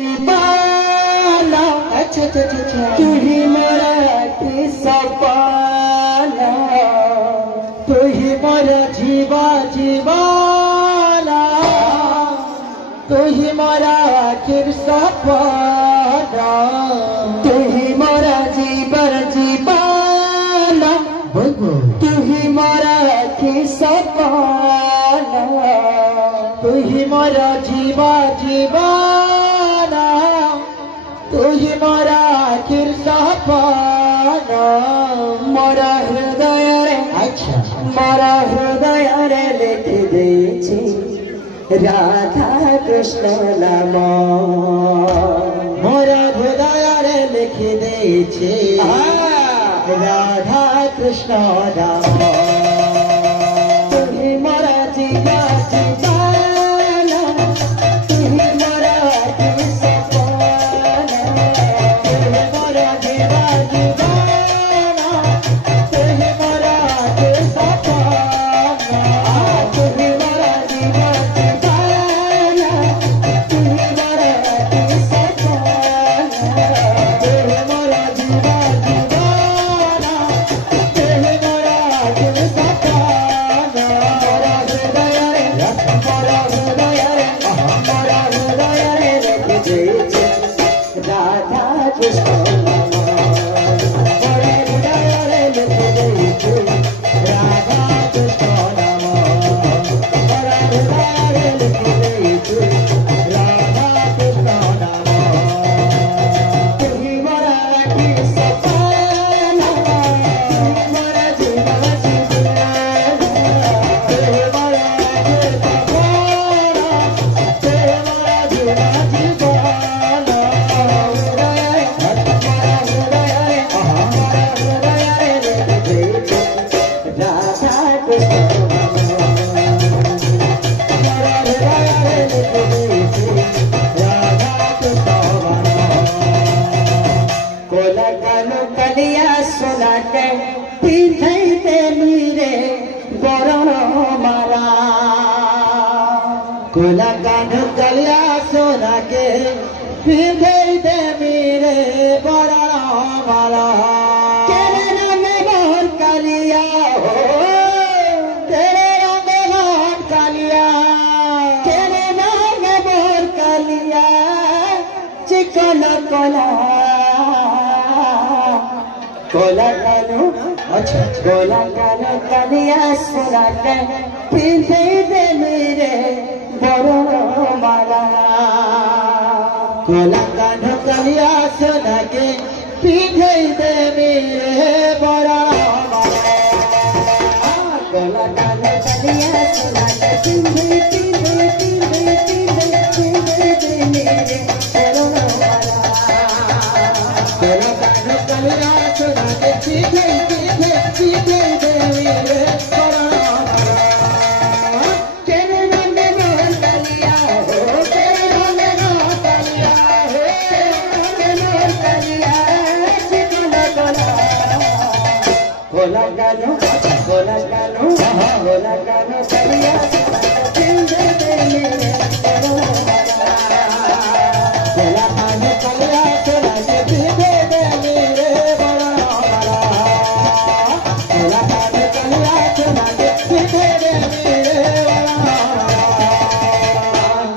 दीवाना अच्छा अच्छा अच्छा तू ही मेरा सपना तू ही मेरा जीवा जीवाना तू ही मेरा सपना तू ही मेरा जीवन जीवाना तू ही मेरा सपना तू ही मेरा जीवा जीवाना तू ही मोरा सपना मोरा हृदय रे अच्छा मोरा हृदय रे लिख देछि राधा कृष्ण नाम मोरा हृदय रे लिख देछि राधा कृष्ण नाम तू ही मोरा जीवा जीवाना तू ही मोरा कोला कान कलिया सोना के पिंधे दे मेरे बड़ा माला तेरे नाम मोहन कलिया हो तेरे रंग मोहन कलिया तेरे नाम मोहन कलिया चिकन कोला कोला कानो अच्छा कोला कानो कलिया सोना के पिंधे दे मेरे माला कोला कान कलिया सोना के पीछे दे मेरे बड़ा माला कोला कान कलिया सोना के पीछे पीछे पीछे पीछे दे मेरे बड़ा माला कोला कान कलिया सोना के पीछे पीछे पीछे दे मेरे बड़ा कोला कानो कलिया पिंधे दे मेरे कोला कानो कलिया सोना के पिंधे दे मेरे बड़ा कोला कानो कलिया सोना के पिंधे दे मेरे बड़ा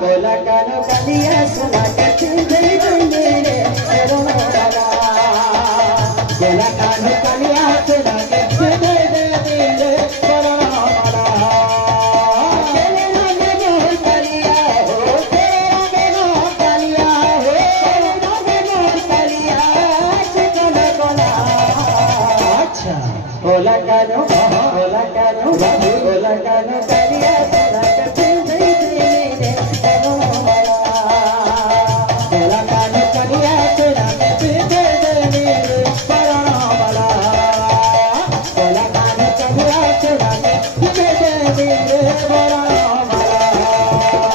कोला कानो कलिया सोना के पिंधे दे मेरे बड़ा कोला कानो कलिया सोना के पिंधे दे मेरे बड़ा कोला कानो कलिया सोना के पिंधे दे मेरे कोला कानो कलिया सोना के पिंधे दे मेरे बड़ा कोला कानो कलिया सोना के पिंधे दे मेरे बड़ा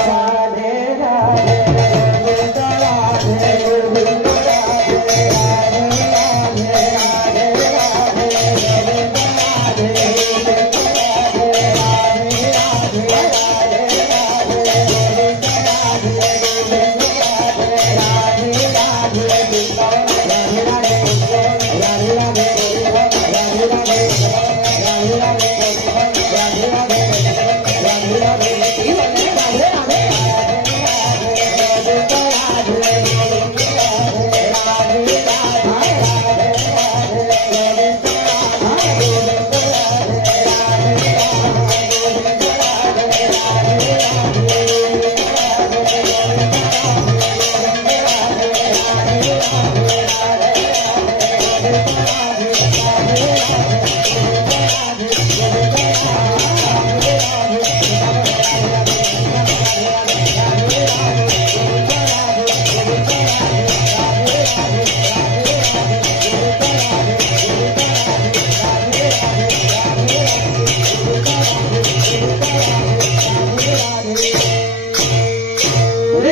राधे राधे राधे राधे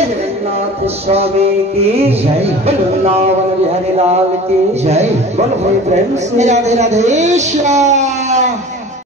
जगन्नाथ स्वामी की जय, वृंदावन बिहारी लाल की जय। बोलो भाई फ्रेंड्स, राधे राधे श्याम।